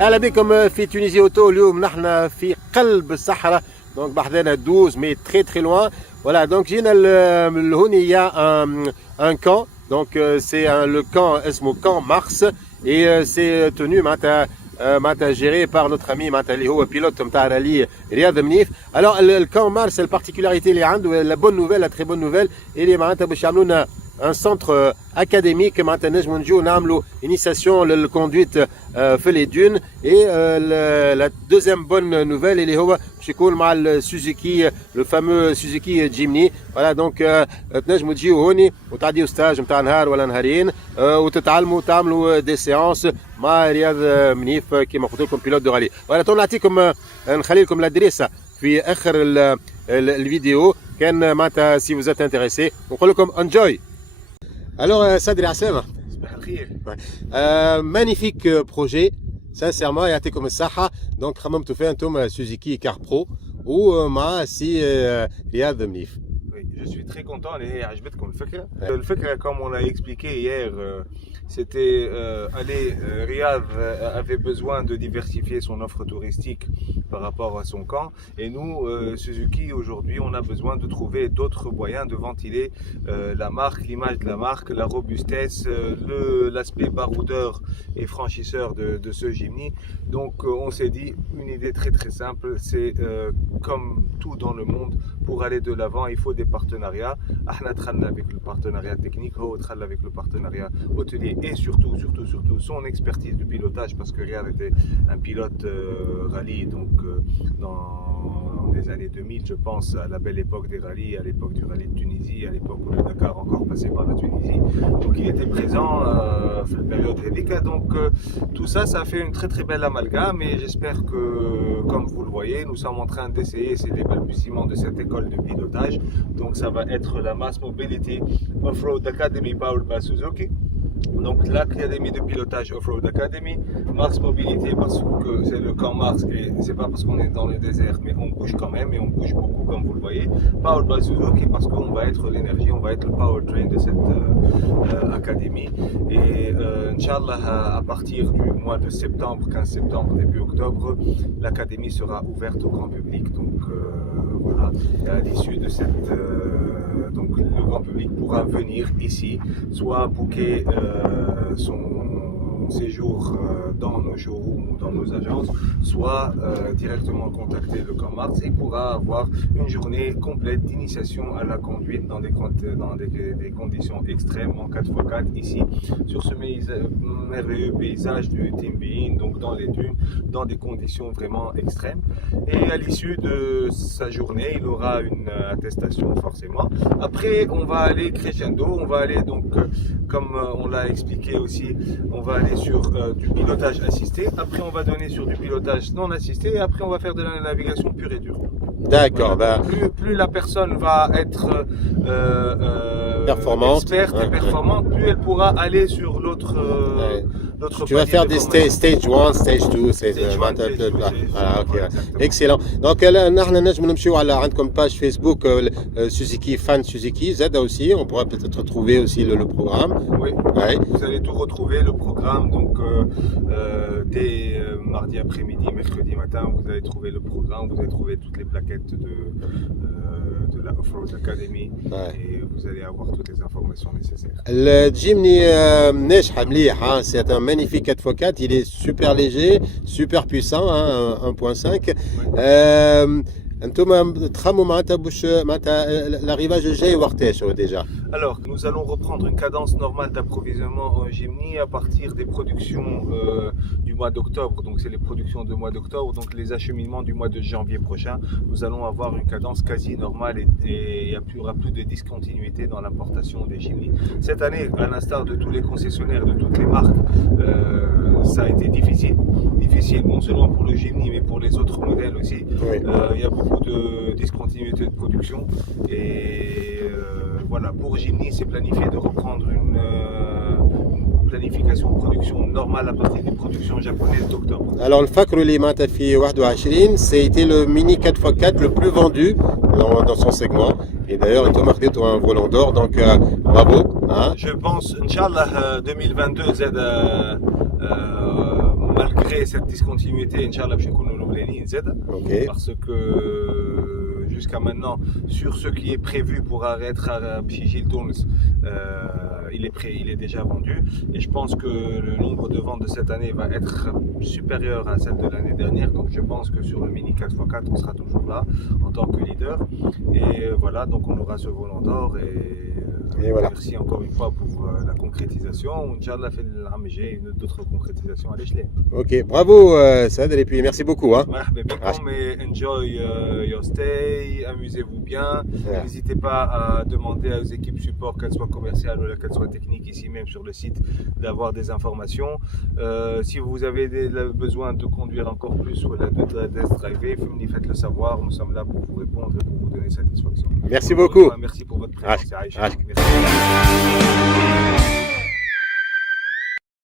اهلا بكم في تونيزي اوتو. اليوم نحن في قلب الصحراء دونك بحذانا 12 مي تري تري لوان. Voilà, donc جينا لهوني il y a un camp, donc c'est le camp اسمه camp Mars et c'est tenu معناتها géré par notre ami معناتها اللي هو pilote نتاع رالي رياض منيف. Alors le camp Mars البارتيكولاريتي اللي عنده la bonne nouvelle, la très bonne nouvelle اللي معناتها باش يعملوا لنا un centre académique معناتها نجموا نجيو نعملوا initiation للconduite في les dunes. Et la deuxième bonne nouvelle اللي هو باش يكون مع السوزوكي le fameux Suzuki Jimny. Voilà, donc تنجموا تجيو هوني وتعديو ستاج نتاع نهار ولا نهارين وتتعلموا تعملوا دي سيانس مع رياض منيف كيما قلت لكم بيلوت دو رالي. فوالا تو نعطيكم نخلي لكم الادريس في اخر الفيديو كان معناتها si vous êtes intéressé نقول لكم enjoy. Alors Sadri Assema, magnifique projet, sincèrement يعطيكم الصحة. donc خممتوا فيها انتم Suzuki Car Pro ومع سي رياض منيف. Je suis très content et عجبتكم الفكرة. الفكرة comme on l'a expliqué hier, c'était Riyad avait besoin de diversifier son offre touristique par rapport à son camp, et nous Suzuki aujourd'hui on a besoin de trouver d'autres moyens de ventiler la marque, l'image de la marque, la robustesse, l'aspect baroudeur et franchisseur de ce Jimny. Donc on s'est dit une idée très très simple, c'est comme tout dans le monde, pour aller de l'avant il faut des partenariats. احنا دخلنا avec le partenariat technique, هو دخل avec le partenariat hôtelier et surtout son expertise de pilotage, parce que Riyad était un pilote rallye donc dans les années 2000 je pense, à la belle époque des rallyes, à l'époque du rallye de Tunisie, à l'époque où le Dakar encore passait par la Tunisie, donc il était présent à la période Hedika. Donc tout ça, ça a fait une très très belle amalgame, et j'espère que comme vous le voyez nous sommes en train d'essayer, c'est les balbutiements de cette école de pilotage. Donc ça va être la Mars Mobility Off-Road Academy powered by Suzuki. Donc l'académie de pilotage Off-Road Academy, Mars Mobility parce que c'est le camp Mars et c'est pas parce qu'on est dans le désert, mais on bouge quand même et on bouge beaucoup comme vous le voyez. Powered by Suzuki parce qu'on va être l'énergie, on va être le powertrain de cette académie. Et Inch'Allah à partir du mois de septembre, 15 septembre, début octobre, l'académie sera ouverte au grand public. Donc voilà, et à l'issue de cette donc le grand public pourra venir ici, soit booker son séjour dans nos showrooms ou dans nos agences, soit directement contacter le camp Mars et pourra avoir une journée complète d'initiation à la conduite dans des conditions extrêmes en 4x4 ici sur ce merveilleux paysage du Timbiin, donc dans les dunes, dans des conditions vraiment extrêmes. Et à l'issue de sa journée il aura une attestation forcément. Après on va aller crescendo, on va aller donc comme on l'a expliqué aussi, on va aller sur du pilotage assisté, après on va donner sur du pilotage non assisté, et après on va faire de la navigation pure et dure. D'accord, voilà. Plus la personne va être performante, experte et performante, plus elle pourra aller sur l'autre tu vas faire des stage 1 stage 2 voilà, ok, excellent. Donc là نحن نجم نمشيو على عندكم page Facebook Suzuki fan Suzuki Zada aussi, on pourra peut-être retrouver aussi le programme. Oui, ouais. Vous allez tout retrouver le programme, donc dès mardi après-midi, mercredi matin vous allez trouver le programme, vous allez trouver toutes les plaquettes de la Off-Road Academy, ouais. Et vous allez avoir toutes les informations nécessaires. Le Jimny ناجح مليح, c'est un magnifique 4x4, il est super léger, super puissant, 1.5. Ouais. انتم تخمموا معناتها باش معناتها l'arrivage الجاي وقتاش déjà? Alors nous allons reprendre une cadence normale d'approvisionnement en Jimny à partir des productions du mois d'octobre. Donc c'est les productions de mois d'octobre, donc les acheminements du mois de janvier prochain. Nous allons avoir une cadence quasi normale et il n'y aura plus de discontinuité dans l'importation des Jimny. Cette année, à l'instar de tous les concessionnaires, de toutes les marques, ça a été difficile, non seulement pour le Jimny mais pour les autres modèles aussi. Oui. Il y a beaucoup de discontinuité de production et voilà, pour Jimny c'est planifié de reprendre une planification de production normale à partir des productions japonaises d'octobre. Alors le Fakr اللي معناتها في 21 c'était le mini 4x4 le plus vendu dans son segment, et d'ailleurs انتم خديتوا un volant d'or, donc bravo, hein. Je pense Inch'Allah 2022 malgré Après cette discontinuité, Inch'Allah, je suis Ok. parce que jusqu'à maintenant, sur ce qui est prévu pour arrêter à Pchigil Tunis, il est déjà vendu. Et je pense que le nombre de ventes de cette année va être supérieur à celle de l'année dernière. Donc je pense que sur le Mini 4x4, on sera toujours là en tant que leader. Et voilà, donc on aura ce volant d'or. Et voilà. Merci encore une fois pour la concrétisation. Inch'Allah, fait j'ai d'autres concrétisations à l'échelle. Ok, bravo Saad, et puis merci beaucoup. Hein. Mais enjoy your stay, amusez-vous bien. Ouais. N'hésitez pas à demander aux équipes support, qu'elles soient commerciales ou qu'elles soient techniques, ici même sur le site, d'avoir des informations. Si vous avez besoin de conduire encore plus ou de test driver, faites-le savoir. Nous sommes là pour vous répondre et pour vous donner satisfaction. Merci beaucoup. Merci pour votre présence. Ash. Merci.